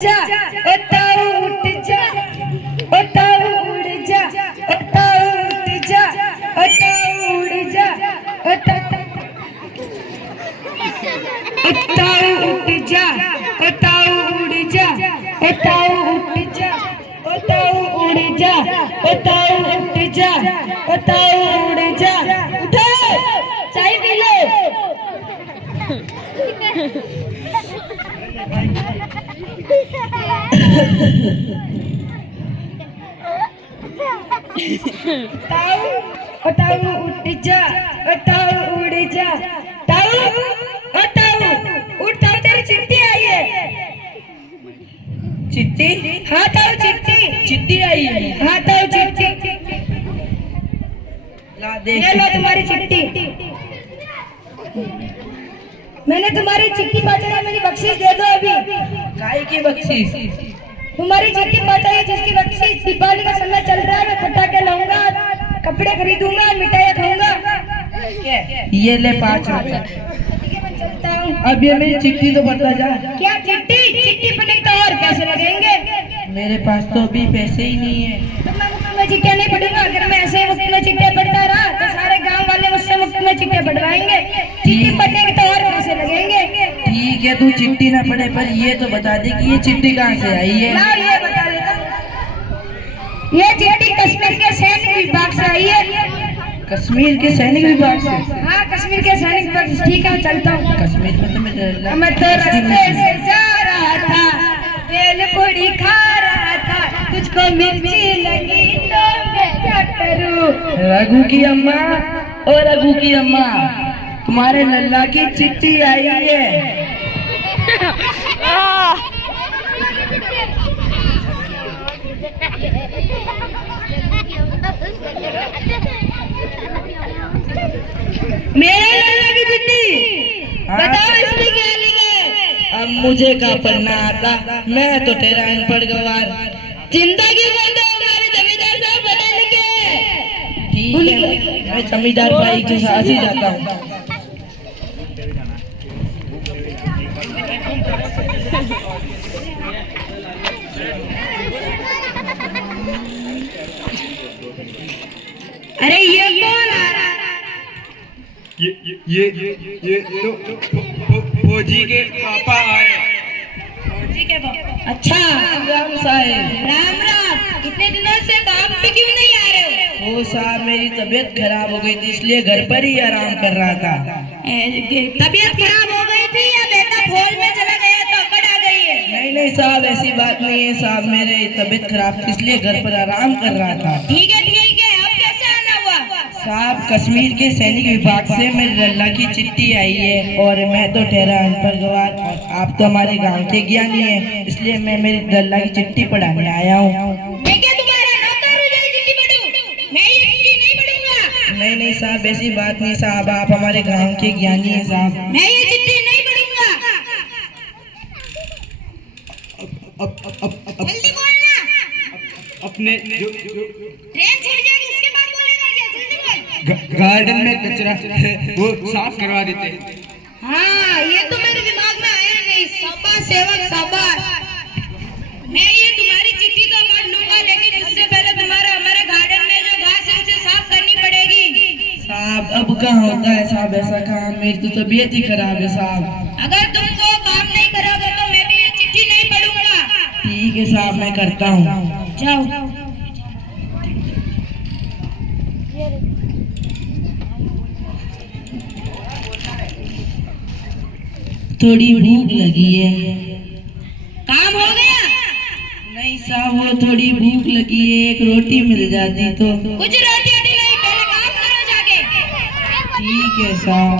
जा ताऊ उठ जा ताऊ उड़ जा ताऊ उठ जा ताऊ उड़ जा ताऊ उठ जा ताऊ उड़ जा ताऊ उठ जा ताऊ उड़ जा ताऊ उठ जा ताऊ उड़ जा उठो चाय पी लो। ताऊ उठ जा ताऊ उड़ जा ताऊ उठ ताऊ तेरी चिट्ठी आई है। चिट्ठी? हाँ ताऊ चिट्ठी आई है। हाँ ताऊ चिट्ठी ला ये लो तुम्हारी चिट्ठी। मैंने तुम्हारी चिट्ठी पहुंचाई, मेरी बख्शीश दे दो अभी। काय की बख्शीश? तुम्हारी चिट्ठी पहुंचाई जिसकी बख्शीश। दीपावली का समय चल रहा है, मैं पटाखे लाऊंगा, कपड़े खरीदूंगा, मिठाई खाऊंगा। ये ले 5 रुपए। चलता हूँ। अब ये मेरी चिट्ठी तो बढ़ता जा। क्या चिट्ठी पर नहीं तो और पैसे लगेंगे। मेरे पास तो अभी पैसे ही नहीं है। तो मैं मुफ्त में चिट्ठियाँ नहीं पढ़ूंगा। अगर मैं ऐसे ही मुफ्त में चिट्ठियाँ पढ़ता रहा तो सारे गांव वाले मुझसे मुफ्त में चिट्ठियाँ पढ़वाएंगे। चिट्ठी पढ़ने के तो और पैसे लगेंगे। ठीक है, तू चिट्ठी ना पढ़े पर ये तो बता दे कि ये चिट्ठी कहाँ से आई है। लाओ ये बता देता हूँ। ये चिट्ठी कश्मीर के सैनिक विभाग से आई है। कश्मीर के सैनिक विभाग से? हाँ कश्मीर के सैनिक विभाग से। ठीक है मैं चलता हूँ। कश्मीर में तो मैं तो रास्ते से जा रहा था, बेल पूरी खा रहा था, तुझको मिर्ची लगी तो मैं क्या करूँ। रघु की अम्मा और रघु की अम्मा, तुम्हारे लल्ला की चिट्ठी आई है। मेरे लल्ला की चिट्ठी, बताओ इसमें क्या लिखा है। अब मुझे क्या पढ़ना आता, मैं तो तेरा अनपढ़ गवार। जिंदगी में तो हमारे जमींदार साहब पढ़े लिखे। ठीक है, मैं जमींदार भाई के साथ ही जाता हूँ। अरे ये कौन आ रहा है। ये तो फौजी के पापा आ रहे हैं। फौजी के पापा। अच्छा राम साहब। राम राम। इतने दिनों से काम पे क्यों नहीं आ रहे हो। वो साहब मेरी तबीयत खराब हो गई थी, इसलिए घर पर ही आराम कर रहा था। तबीयत खराब हो गई थी या बेटा फौज में चला गया तो अकड़ आ गई है। नहीं साहब, ऐसी बात नहीं है साहब, मेरे तबीयत खराब थी इसलिए घर पर आराम कर रहा था। ठीक है अब कैसे आना हुआ। साहब कश्मीर के सैनिक विभाग से मेरे लल्ला की चिट्ठी आई है और मैं तो ठहरा अनपढ़ गवार और आप तो हमारे गांव के ज्ञानी हैं, इसलिए मैं मेरी लल्ला की चिट्ठी पढ़ाने आया हूँ। नहीं साहब, ऐसी बात नहीं साहब, आप हमारे गांव के ज्ञानी हैं साहब। मैं ये चिट्ठी नहीं पढ़ूंगा। जल्दी बोलना। अपने जो ट्रेन छूट जाएगी उसके बाद बोलेगा क्या। जल्दी बोल। गार्डन में कचरा है वो साफ करवा देते हैं। हाँ ये तो मेरे दिमाग में आया नहीं। शाबाश सेवक शाबाश। मैं ये तुम्हारी चिट्ठी तो पढ़ लूंगा, लेकिन उससे पहले तुम्हारा हमारे गार्डन में जो घास है उसे साफ करनी पड़ेगी। साहब अब कहाँ होता है साहब ऐसा काम, मेरी तो तबीयत ही खराब है साहब। अगर तुम तो काम नहीं करोगे तो मैं भी ये चिट्ठी नहीं पढ़ूंगा। ठीक है साहब, मैं करता हूँ। जाओ। थोड़ी भूख लगी है। काम हो गया। नहीं साहब, वो थोड़ी भूख लगी है, एक रोटी मिल जाती तो। कुछ रोटी नहीं, पहले काम करो जाके। ठीक है साहब।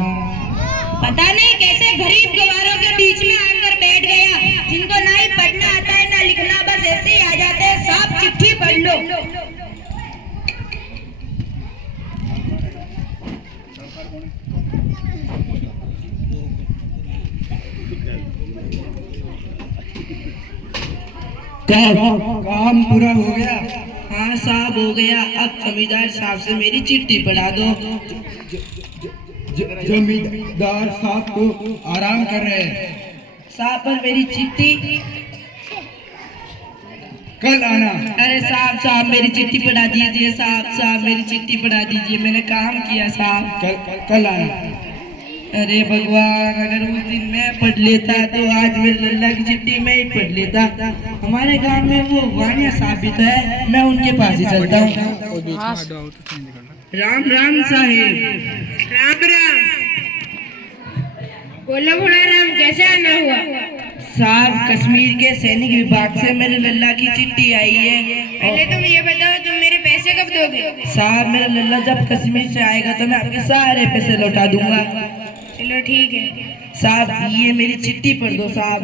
पता नहीं कैसे गरीब गवारों के बीच में आकर बैठ गया, जिनको ना ही पढ़ना आता है ना लिखना, बस ऐसे ही आ जाते हैं। साफ चिट्ठी पढ़ लो। काम पूरा हो गया। हाँ साहब हो गया, अब जमींदार साहब से मेरी चिट्ठी पढ़ा दो। जमींदार साहब तो आराम कर रहे हैं। साहब पर मेरी चिट्ठी कल आना। अरे साहब मेरी चिट्ठी पढ़ा दीजिए साहब मेरी चिट्ठी पढ़ा दीजिए, मैंने काम किया साहब। कल आना। अरे भगवान, अगर उस दिन मैं पढ़ लेता तो आज मेरे लल्ला की चिट्ठी मैं ही पढ़ लेता। हमारे गांव में वो वानिया साहब भी तो है, मैं उनके पास ही चलता हूँ। राम राम साहेब। राम राम। बोलो भोला राम, कैसे आना हुआ? साहब कश्मीर के सैनिक विभाग से मेरे लल्ला की चिट्ठी आई है। पहले तुम ये बताओ, तुम मेरे पैसे कब दोगे? साहब मेरा लल्ला जब कश्मीर से आएगा तो मैं आपके सारे पैसे लौटा दूंगा। चलो ठीक है। साहब ये मेरी चिट्ठी पढ़ दो साहब।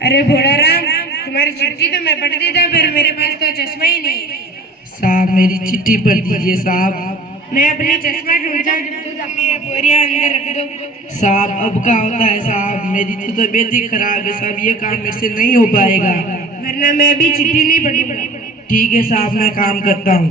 अरे भोला राम, तुम्हारी चिट्ठी तो मैं पढ़ देता, पर मेरे पास तो चश्मा ही नहीं। साहब मेरी चिट्ठी पढ़ दीजिए साहब। मैं अपनी चश्मा ढूंढता हूँ, जब तक अपनी बोरियां अंदर रख दो। साहब अब क्या होता है साहब, मेरी तो तबीयत ही खराब है साहब, ये काम मेरे से नहीं हो पाएगा। वरना मैं भी चिट्ठी नहीं पढ़ूंगा। ठीक है साहब, मैं काम करता हूँ।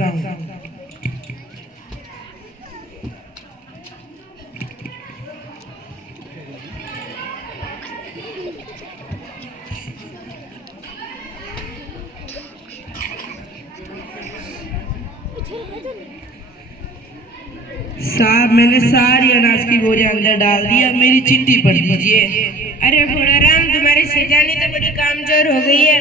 साहब मैंने सारी अनाज की बोरियां अंदर डाल दी, अब मेरी चिट्ठी पढ़ दीजिए। अरे भोला राम, तुम्हारी सेठानी तो बड़ी कामचोर हो गई है।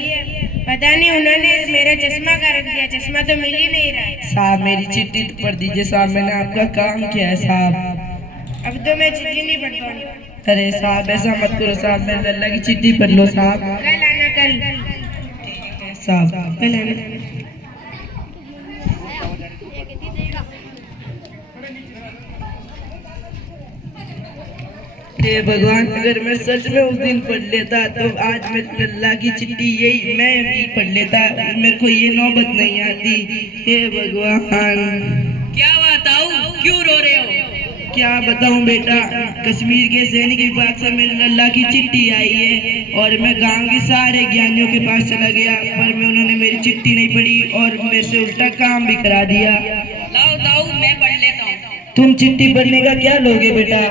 पता नहीं उन्होंने मेरा चश्मा का रख दिया, चश्मा तो मिल ही नहीं रहा। साहब मेरी चिट्ठी तो पढ़ दीजिए साहब, मैंने आपका काम किया है साहब। अब तो मैं चिट्ठी नहीं पढ़ पाऊंगा। अरे साहब ऐसा मत करो साहब, मेरे लल्ला की चिट्ठी पढ़ लो साहब। कल आना, कल साहब कल आना। हे भगवान, अगर मैं सच में उस दिन पढ़ लेता तो आज मेरे लल्ला की चिट्ठी यही मैं भी पढ़ लेता, मेरे को ये नौबत नहीं आती। हे भगवान। क्या बात आऊ, क्यों रो रहे हो? क्या बताऊं बेटा, कश्मीर के सैनिक विभाग से मेरे लल्ला की चिट्ठी आई है और मैं गांव के सारे ज्ञानियों के पास चला गया, पर मैं उन्होंने मेरी चिट्ठी नहीं पढ़ी और मेरे से उल्टा काम भी करा दिया। लाओ दाऊ, मैं पढ़ लेता हूँ। तुम चिट्ठी पढ़ने का क्या लोगे बेटा?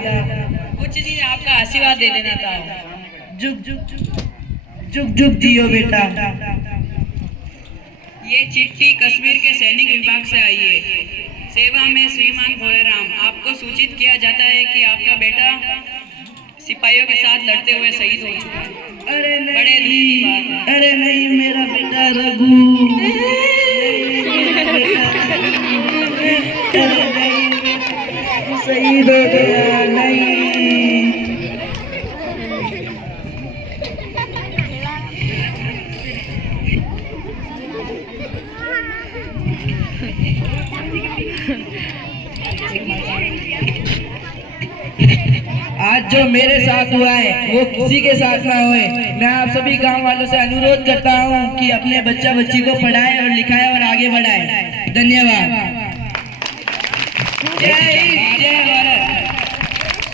कुछ नहीं, आपका आशीर्वाद दे देना था। जुग जुग जुग जुग जियो बेटा। ये चिट्ठी कश्मीर के सैनिक विभाग से आई है। सेवा में श्रीमान भोलेराम, आपको सूचित किया जाता है कि आपका बेटा सिपाहियों के साथ लड़ते हुए शहीद हो चुका है। अरे बड़े दुख की बात है। अरे नहीं, मेरा बेटा रघु शहीद हो गया। नहीं आज जो मेरे साथ हुआ है वो किसी के साथ ना होए। मैं आप सभी गांव वालों से अनुरोध करता हूं कि अपने बच्चा बच्ची को पढ़ाए और लिखाए और आगे बढ़ाए। धन्यवाद। जय हिंद, जय भारत।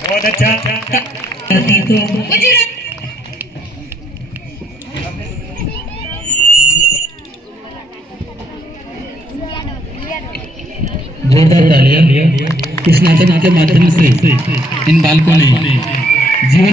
बहुत अच्छा। जोरदार तालियां इस नाटक के माध्यम से इन बालकों ने जीवन